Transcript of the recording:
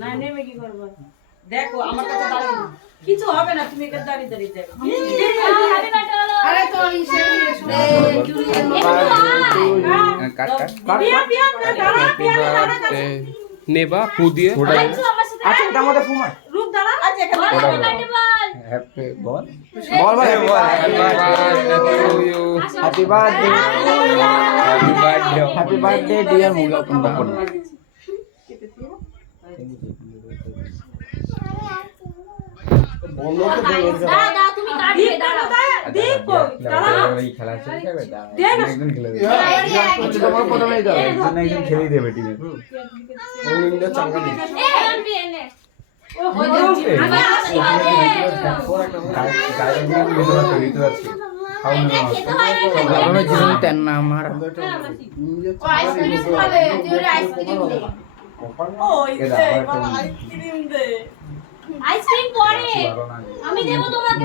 না নেমে কি করবো দেখো আমার কাছে দাঁড়িয়ে কিছু হবে না তুমি এখানে দাঁড়িয়ে দাঁড়িয়ে দেখো আরে তো নেবা ফু দিয়ে আচ্ছা এটার মধ্যে ফু মার রূপ দাঁড়া আচ্ছা এখানে হ্যাপি বল বল ভাই happy birthday happy birthday dear মুলাপন বাপন বলো তো দাদা তুমি কাটবে দাঁড়াও দেখো দাঁড়া এই খেলা শেষ হবে দেখ একজন খেলে দেবে আচ্ছা তোমার প্রথমেই দাও একজন খেলেই দেবে টিমে ওইটা চাঙ্গা দিই এমবি এনে ও হয়ে যাচ্ছে আমি আসি জীবনে তেন না আমার আইসক্রিম খাবে তুই আইসক্রিম দে ওই যে আইসক্রিম দে আইসক্রিম পরে আমি দেব তোমাকে